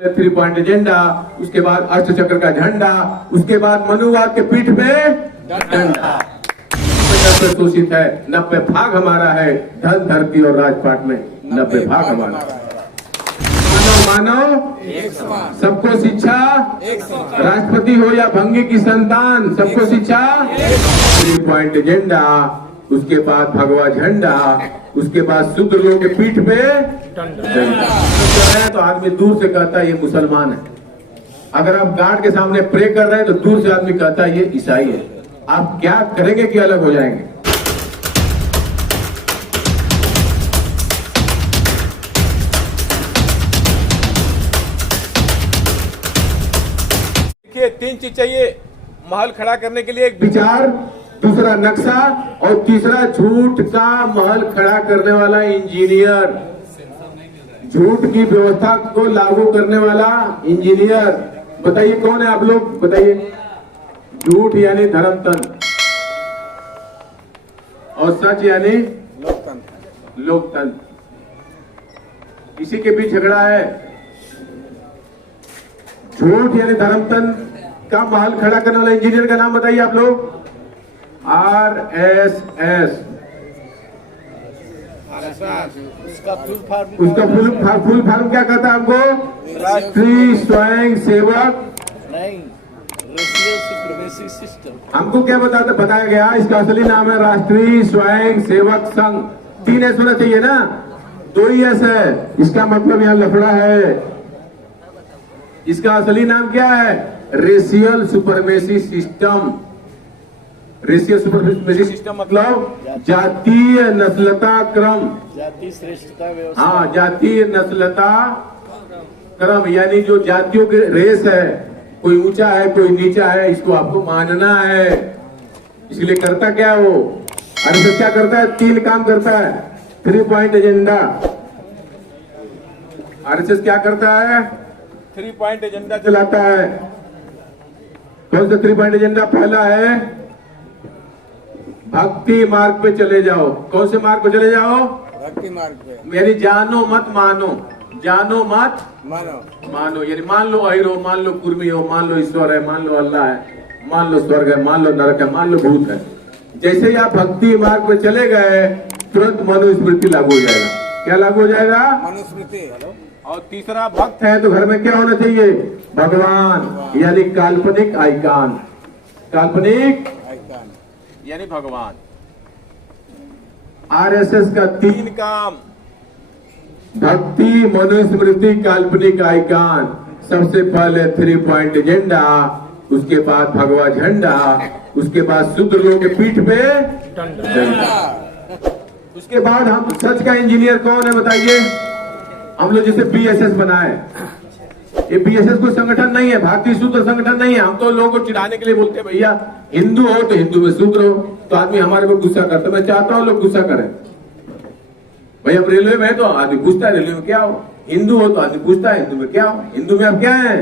3 point agenda, उसके बाद अष्ट चक्र का झंडा, उसके बाद मनुवाद के पीठ पे डंडा। 90 शोषित है, 90 भाग हमारा है, धन धरती और राजपाट में 90 भाग हमारा है। मानव सबको शिक्षा, राष्ट्रपति हो या भंगी की संतान सबको शिक्षा। 3 पॉइंट एजेंडा, उसके बाद भगवा झंडा, उसके बाद शूद्र लोगों के पीठ पे डंडा। तो आदमी दूर से कहता है ये मुसलमान है। अगर आप गार्ड के सामने प्रे कर रहे हैं तो दूर से आदमी कहता है ये ईसाई है। आप क्या करेंगे कि अलग हो जाएंगे। देखिए 3 चीज चाहिए महल खड़ा करने के लिए, एक विचार, दूसरा नक्शा और तीसरा झूठ का महल खड़ा करने वाला इंजीनियर, झूठ की व्यवस्था को लागू करने वाला इंजीनियर। बताइए कौन है आप लोग, बताइए। झूठ यानी धर्मतंत्र और सच यानी लोकतंत्र। इसी के बीच झगड़ा है। झूठ यानी धर्मतंत्र का महल खड़ा करने वाला इंजीनियर का नाम बताइए आप लोग। RSS। उसका फुल फॉर्म क्या कहता है हमको? राष्ट्रीय स्वयं सेवक नहीं, हमको क्या बताया गया? इसका असली नाम है राष्ट्रीय स्वयं सेवक संघ। 3 एस होना चाहिए ना, 2 ही एस है। इसका मतलब यहाँ लफड़ा है। इसका असली नाम क्या है? Racial supremacy system. Racial supremacy system मतलब जातीय नस्लता क्रम, जाति श्रेष्ठता व्यवस्था। हाँ, जातीय नस्लता क्रम, यानी जो जातियों के रेस है, कोई ऊंचा है कोई नीचा है, इसको आपको मानना है। इसलिए करता क्या है वो? आरएसएस क्या करता है? 3 काम करता है। 3 पॉइंट एजेंडा। आरएसएस क्या करता है? 3 पॉइंट एजेंडा चलाता है। कौन सा 3 पॉइंट एजेंडा? पहला है भक्ति मार्ग पे चले जाओ। कौन से मार्ग पे चले जाओ? भक्ति मार्ग पे। यानी जानो मत मानो, जानो मत मानो। यानी मान लो अहिर हो, मान लो कुर्मी हो, मान लो ईश्वर है, मान लो अल्लाह है, मान लो स्वर्ग है, मान लो नरक है, मान लो भूत है। जैसे ही आप भक्ति मार्ग पे चले गए तुरंत मनुस्मृति लागू हो जाएगा। क्या लागू हो जाएगा? मनुस्मृति। और तीसरा भक्त है तो घर में क्या होना चाहिए? भगवान, यानी काल्पनिक आइकान। काल्पनिक यानी भगवान। आरएसएस का 3 काम: भक्ति, मनुस्मृति, काल्पनिक आइकान। सबसे पहले 3 पॉइंट एजेंडा, उसके बाद भगवा झंडा, उसके बाद शूद्र लोगों के पीठ पे डंडा। उसके बाद हम सच का इंजीनियर कौन है बताइए? हम लोग जैसे बीएसएस बनाए। ये बीएसएस कोई संगठन नहीं है, भारतीय शूद्र संगठन नहीं है। हम तो लोगों को चिढ़ाने के लिए बोलते हैं भैया हिंदू हो तो हिंदू में शूद्र हो, तो आदमी हमारे को गुस्सा करता है। मैं चाहता हूँ लोग गुस्सा करें। भाई हम रेलवे में है तो आदमी पूछता है रेलवे में क्या हो, हिंदू हो तो आदमी पूछता है हिंदू में क्या हो। हिंदू में आप क्या है?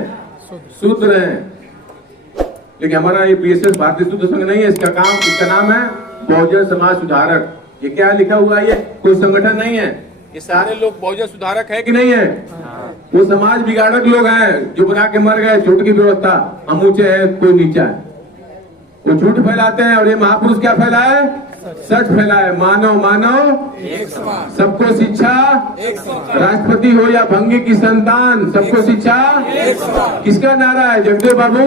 शूद्र हैं। लेकिन हमारा ये बीएसएस भारतीय शूद्र संघ नहीं है। इसका नाम है बहुजन समाज सुधारक। ये क्या लिखा हुआ है? ये कोई संगठन नहीं है। ये सारे लोग बहुजन सुधारक है कि नहीं है? वो समाज बिगाड़क लोग हैं जो बना के मर गए। झूठ की व्यवस्था, हम ऊंचे हैं कोई नीचा है, वो झूठ फैलाते हैं। और ये महापुरुष क्या फैलाए? सच फैलाए। मानव सबको शिक्षा, राष्ट्रपति हो या भंगी की संतान सबको शिक्षा। किसका नारा है? जगदेव बाबू।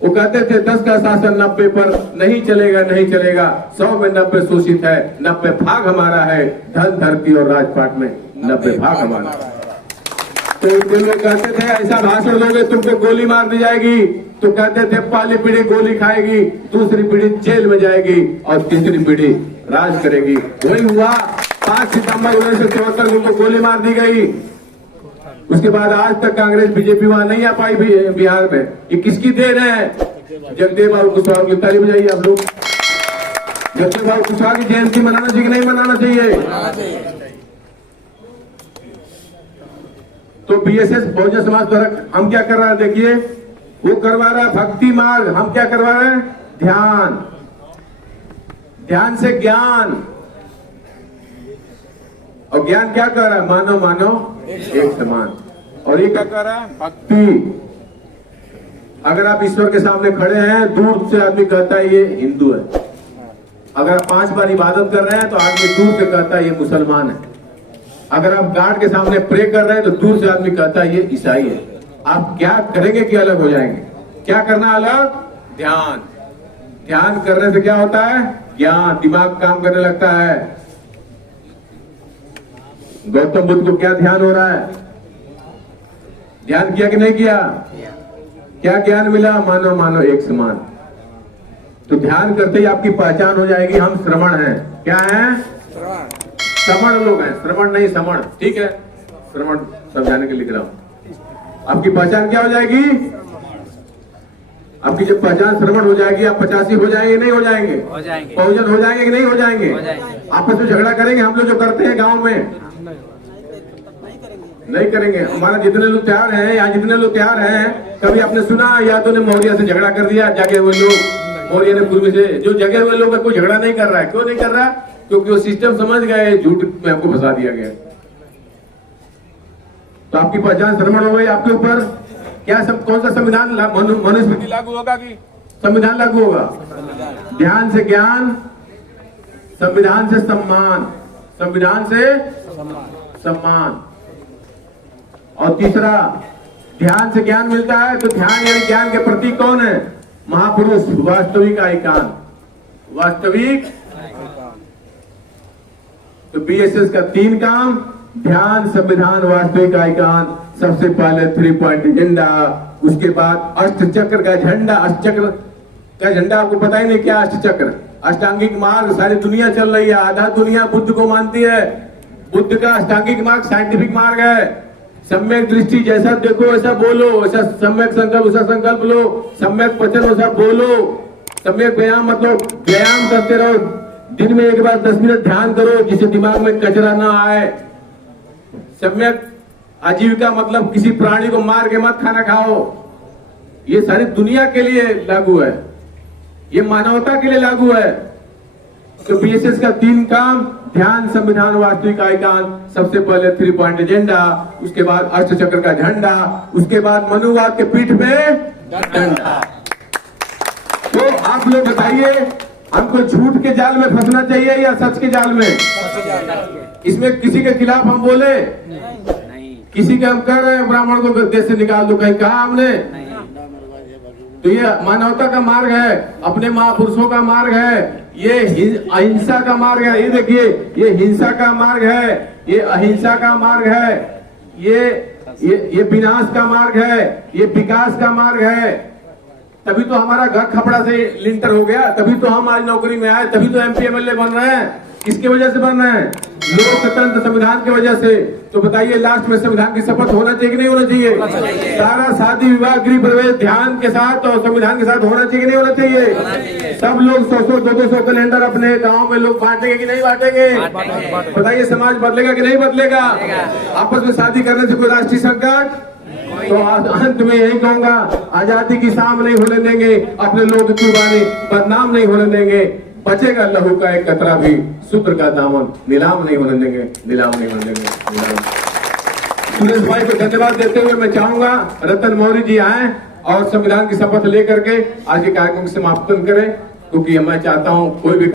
वो कहते थे 10 का शासन 90 पर नहीं चलेगा, नहीं चलेगा। 100 में 90 शोषित है, 90 भाग हमारा है, धन धरती और राजपाट में 90 भाग हमारा है। तो उनके लोग कहते थे ऐसा भाषण दोगे तुमको गोली मार दी जाएगी, तो कहते थे पहली पीढ़ी गोली खाएगी, दूसरी पीढ़ी जेल में जाएगी और तीसरी पीढ़ी राज करेगी। वही हुआ। 5 सितंबर 1974 को उनको गोली मार दी गई। उसके बाद आज तक कांग्रेस बीजेपी वहां नहीं आ पाई बिहार में। ये किसकी देन है? जगदेव बाबू कुशवाहा की ताली बजाइए आप लोग। जगदेव बाबू कुशवाहा की जयंती मनाना चाहिए कि नहीं मनाना चाहिए? तो बीएसएस बहुजन समाज सुधारक हम क्या कर रहा है? देखिए वो करवा रहा है भक्ति मार्ग, हम क्या करवा रहे हैं? ध्यान। ध्यान से ज्ञान। और ज्ञान क्या कर रहा है? मानो एक समान। और ये क्या क्या कर रहा है? भक्ति। अगर आप ईश्वर के सामने खड़े हैं, दूर से आदमी कहता है ये हिंदू है। अगर आप 5 बार इबादत कर रहे हैं तो आदमी दूर से कहता है ये मुसलमान है। अगर आप गार्ड के सामने प्रे कर रहे हैं तो दूर से आदमी कहता है ये ईसाई है। आप क्या करेंगे कि अलग हो जाएंगे? क्या करना अलग? ध्यान। ध्यान करने से क्या होता है? ज्ञान, दिमाग काम करने लगता है। गौतम बुद्ध को क्या ध्यान हो रहा है? ध्यान किया कि नहीं किया? क्या ज्ञान मिला? मानो मानो एक समान। तो ध्यान करते ही आपकी पहचान हो जाएगी, हम श्रवण हैं। क्या हैं? श्रवण लोग हैं, श्रवण नहीं समण। ठीक है, श्रवण समझाने के लिए लिख रहा हूं। आपकी पहचान क्या हो जाएगी? आपकी जब पहचान श्रवण हो जाएगी, आप 85 हो जाएंगे नहीं हो जाएंगे? बहुजन हो जाएंगे कि नहीं हो जाएंगे? आपस में झगड़ा करेंगे हम लोग जो करते हैं गांव में? नहीं करेंगे। हमारा जितने लोग तैयार हैं, या जितने लोग तैयार हैं, कभी आपने सुना यादव ने मौर्य से झगड़ा कर दिया? जगे हुए लोग, मौर्य ने पूर्व से, जो जगे हुए लोग कोई झगड़ा नहीं कर रहा है। क्यों नहीं कर रहा? क्योंकि वो सिस्टम समझ गए, झूठ में आपको फंसा दिया गया। तो आपकी पहचान श्रवण हो गई। आपके ऊपर क्या कौन सा संविधान मनुस्मृति लागू होगा कि संविधान लागू होगा? ध्यान से ज्ञान, संविधान से सम्मान, संविधान से सम्मान। और तीसरा, ध्यान से ज्ञान मिलता है। तो ध्यान यानी ज्ञान के प्रतीक कौन है? महापुरुष, वास्तविक आइकान, वास्तविक। तो बीएसएस का 3 काम: ध्यान, संविधान, वास्तविक आइकान। सबसे पहले 3 पॉइंट एजेंडा, उसके बाद अष्टचक्र का झंडा। अष्टचक्र का झंडा आपको पता ही नहीं क्या? अष्टचक्र, अष्टांगिक मार्ग। सारी दुनिया चल रही है, आधा दुनिया बुद्ध को मानती है। बुद्ध का अष्टांगिक मार्ग साइंटिफिक मार्ग है। सम्यक दृष्टि, जैसा देखो वैसा बोलो, वैसा सम्यक संकल्प वैसा संकल्प लो, सम्यक वचन वैसा बोलो। सम्यक व्यायाम मतलब व्यायाम करते रहो, दिन में एक बार 10 मिनट ध्यान करो जिससे दिमाग में कचरा ना आए। सम्यक आजीविका मतलब किसी प्राणी को मार के मत खाना खाओ। ये सारी दुनिया के लिए लागू है, ये मानवता के लिए लागू है। तो बीएसएस का 3 काम: ध्यान, संविधान, वास्तविक आइकान। सबसे पहले 3 पॉइंट एजेंडा, उसके बाद अष्टचक्र का झंडा, उसके बाद मनुवाद के पीठ में डंडा। तो आप लोग बताइए, हमको झूठ के जाल में फंसना चाहिए या सच के जाल में? इसमें किसी के खिलाफ हम बोले? किसी के हम कह रहे हैं ब्राह्मण को देश से निकाल दो, कहीं कहा हमने? तो ये मानवता का मार्ग है, अपने महापुरुषों का मार्ग है, ये अहिंसा का मार्ग है। ये देखिए, ये हिंसा का मार्ग है, ये अहिंसा का मार्ग है, ये विनाश का मार्ग है, ये विकास का मार्ग है। तभी तो हमारा घर खपड़ा से लिंटर हो गया, तभी तो हम आज नौकरी में आए, तभी तो एमपी एमएलए बन रहे हैं। किसकी वजह से बन रहे हैं? लोकतंत्र संविधान की वजह से। तो बताइए, लास्ट में संविधान की शपथ होना चाहिए कि नहीं होना चाहिए? सारा शादी विवाह गृह प्रवेश ध्यान के साथ और संविधान के साथ होना चाहिए कि नहीं होना चाहिए? सब लोग 100-100, 200 कैलेंडर अपने गांव में लोग बांटेंगे कि नहीं बांटेंगे? बताइए, समाज बदलेगा कि नहीं बदलेगा? आपस में शादी करने से कोई राष्ट्रीय संकट? तो अंत में यही कहूंगा, आजादी की शाम नहीं होने देंगे, अपने लोग की कुर्बानी बदनाम नहीं होने देंगे। बचेगा लहू का एक कतरा भी, सूत्र का दामन नीलाम नहीं होने देंगे, नीलाम नहीं होने देंगे। सुरेश भाई को धन्यवाद देते हुए मैं चाहूंगा रतन मौर्य जी आए और संविधान की शपथ लेकर के आज के कार्यक्रम की समापन करें, क्योंकि मैं चाहता हूं कोई भी